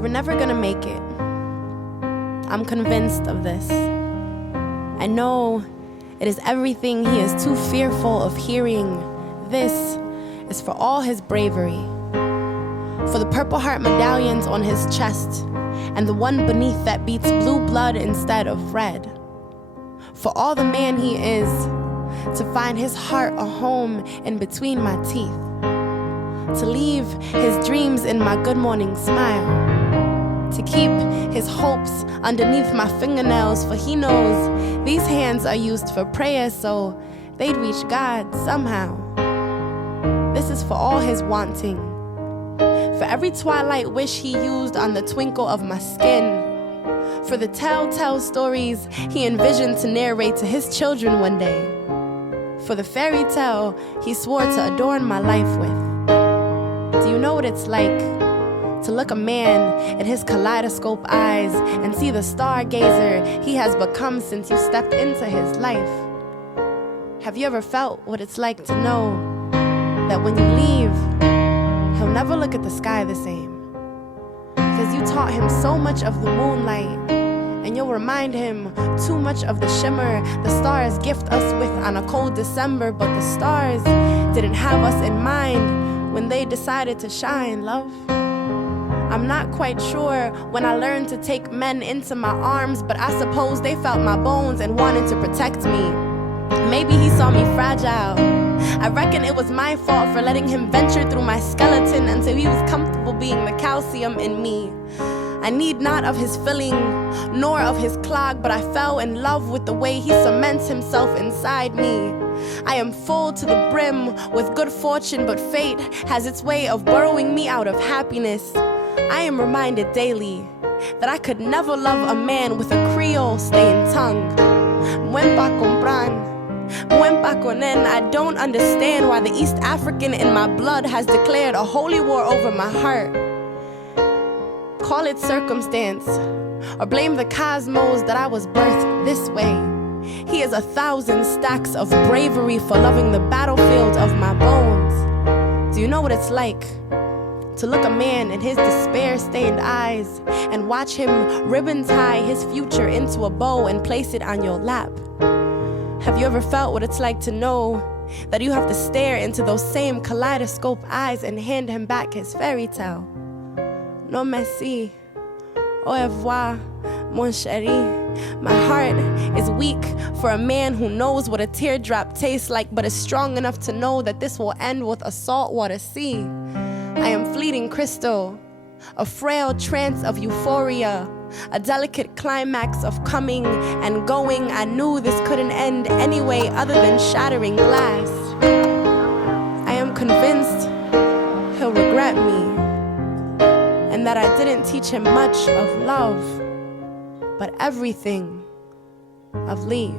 we were never gonna make it. I'm convinced of this. I know it is everything he is too fearful of hearing. This is for all his bravery, for the Purple Heart medallions on his chest and the one beneath that beats blue blood instead of red, for all the man he is, to find his heart a home in between my teeth, to leave his dreams in my good morning smile, to keep his hopes underneath my fingernails, for he knows these hands are used for prayer, so they'd reach God somehow. This is for all his wanting, for every twilight wish he used on the twinkle of my skin, for the telltale stories he envisioned to narrate to his children one day, for the fairy tale he swore to adorn my life with. Do you know what it's like to look a man in his kaleidoscope eyes and see the stargazer he has become since you stepped into his life? Have you ever felt what it's like to know that when you leave, he'll never look at the sky the same? Because you taught him so much of the moonlight, and you'll remind him too much of the shimmer the stars gift us with on a cold December, but the stars didn't have us in mind when they decided to shine, love. I'm not quite sure when I learned to take men into my arms, but I suppose they felt my bones and wanted to protect me. Maybe he saw me fragile. I reckon it was my fault for letting him venture through my skeleton until he was comfortable being the calcium in me. I need not of his filling, nor of his clog, but I fell in love with the way he cements himself inside me. I am full to the brim with good fortune, but fate has its way of burrowing me out of happiness. I am reminded daily that I could never love a man with a Creole stained tongue. Mwen pa compran, mwen pa konen. I don't understand why the East African in my blood has declared a holy war over my heart. Call it circumstance, or blame the cosmos that I was birthed this way. He is 1,000 stacks of bravery for loving the battlefield of my bones. Do you know what it's like to look a man in his despair-stained eyes and watch him ribbon tie his future into a bow and place it on your lap? Have you ever felt what it's like to know that you have to stare into those same kaleidoscope eyes and hand him back his fairy tale? No merci, au revoir, mon chéri. My heart is weak for a man who knows what a teardrop tastes like, but is strong enough to know that this will end with a saltwater sea. I am fleeting crystal, a frail trance of euphoria, a delicate climax of coming and going. I knew this couldn't end any way other than shattering glass. I am convinced he'll regret me, and that I didn't teach him much of love, but everything of leave.